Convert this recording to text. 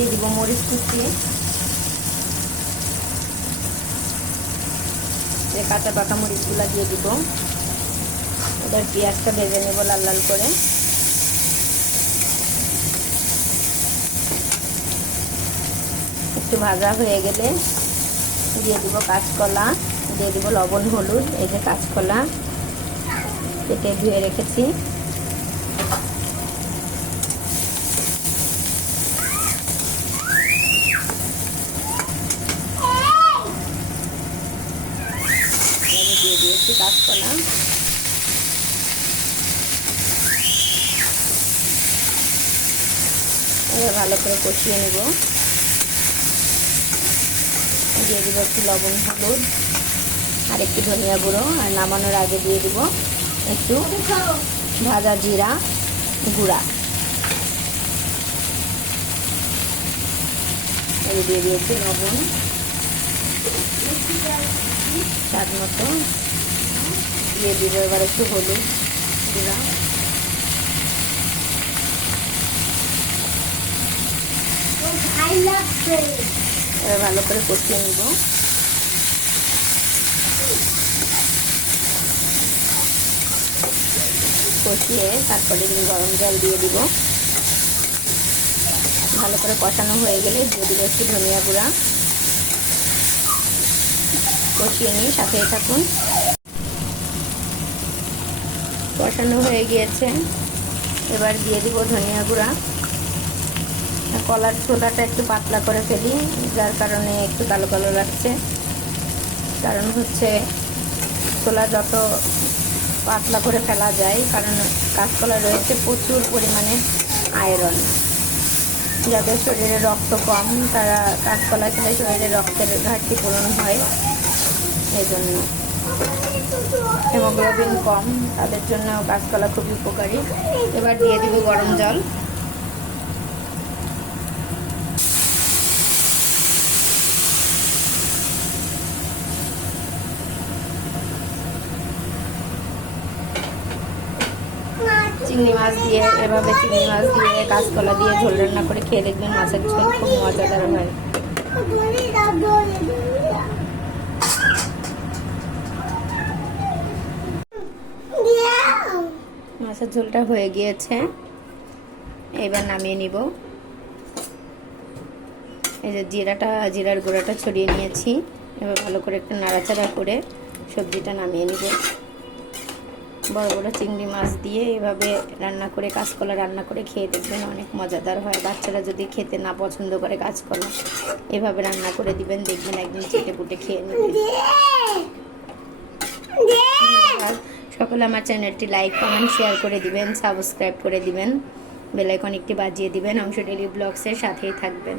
দিয়ে দিব মরিচ কুচিয়ে। কাঁচা পাকা মরিচগুলো দিয়ে দিব। এবার পেঁয়াজটা ভেজে নেব লাল লাল করে। একটু ভাজা হয়ে গেলে দিয়ে দিব কাঁচকলা, দিয়ে দিব লবণ, হলুদ, এই যে কাঁচকলা। কেটে ধুয়ে রেখেছি। দিয়ে দিয়েছি কাঁচকলা এবার ভালো করে কষিয়ে নেব। দিয়ে দিব একটু লবণ, হলুদ আর একটু ধনিয়া গুঁড়ো। আর নামানোর আগে দিয়ে দিব একটু ভাজা জিরা গুঁড়া। দিয়ে দিয়েছি লবণ। স্বাদ মতো। দিয়ে দিব এবার একটু হলুদ এবার ভালো করে কষিয়ে নিব। কষিয়ে তারপরে গরম জল দিয়ে দিব। ভালো করে কষানো হয়ে গেলে দিয়ে দিব একটু ধনিয়া গুঁড়া। কষিয়ে নিয়ে সাথেই থাকুন। কষানো হয়ে গিয়েছে। এবার দিয়ে দিব ধনিয়া গুঁড়া। কলার ছোলাটা একটু পাতলা করে ফেলি, যার কারণে একটু কালো কালো লাগছে। কারণ হচ্ছে ছোলা যত পাতলা করে ফেলা যায়, কারণ কাঁচকলা রয়েছে প্রচুর পরিমাণে আয়রন। যাদের শরীরে রক্ত কম, তারা কাঁচকলা খেলে শরীরে রক্তের ঘাটতি পূরণ হয়। এই জন্য হেমোগ্লোবিন কম, তাদের জন্য কাঁচকলা খুবই উপকারী। এবার দিয়ে দিব গরম জল। চিংড়ি মাছ দিয়ে, এভাবে চিংড়ি মাছ দিয়ে কাঁচকলা দিয়ে ঝোল রান্না করে খেয়ে দেখবেন মাছের ঝোল খুব মজাদার হয়। মাছের ঝোলটা হয়ে গিয়েছে। এবার নামিয়ে নিব। এই যে জিরাটা জিরার গুঁড়াটা ছড়িয়ে নিয়েছি। এবার ভালো করে একটু নাড়াচাড়া করে সবজিটা নামিয়ে নিব। বড় বড় চিংড়ি মাছ দিয়ে এভাবে রান্না করে কাঁচকলা রান্না করে খেয়ে দেখবেন অনেক মজাদার হয়। বাচ্চারা যদি খেতে না পছন্দ করে কাঁচকলা এভাবে রান্না করে দিবেন দেখবেন একদিন চেটে পুটে খেয়ে নেবেন। আর সকলে আমার চ্যানেলটি লাইক, কমেন্ট, শেয়ার করে দিবেন, সাবস্ক্রাইব করে দিবেন বেলাইকন একটি বাজিয়ে দিবেন, অংশ ডেলি ব্লগসের সাথেই থাকবেন।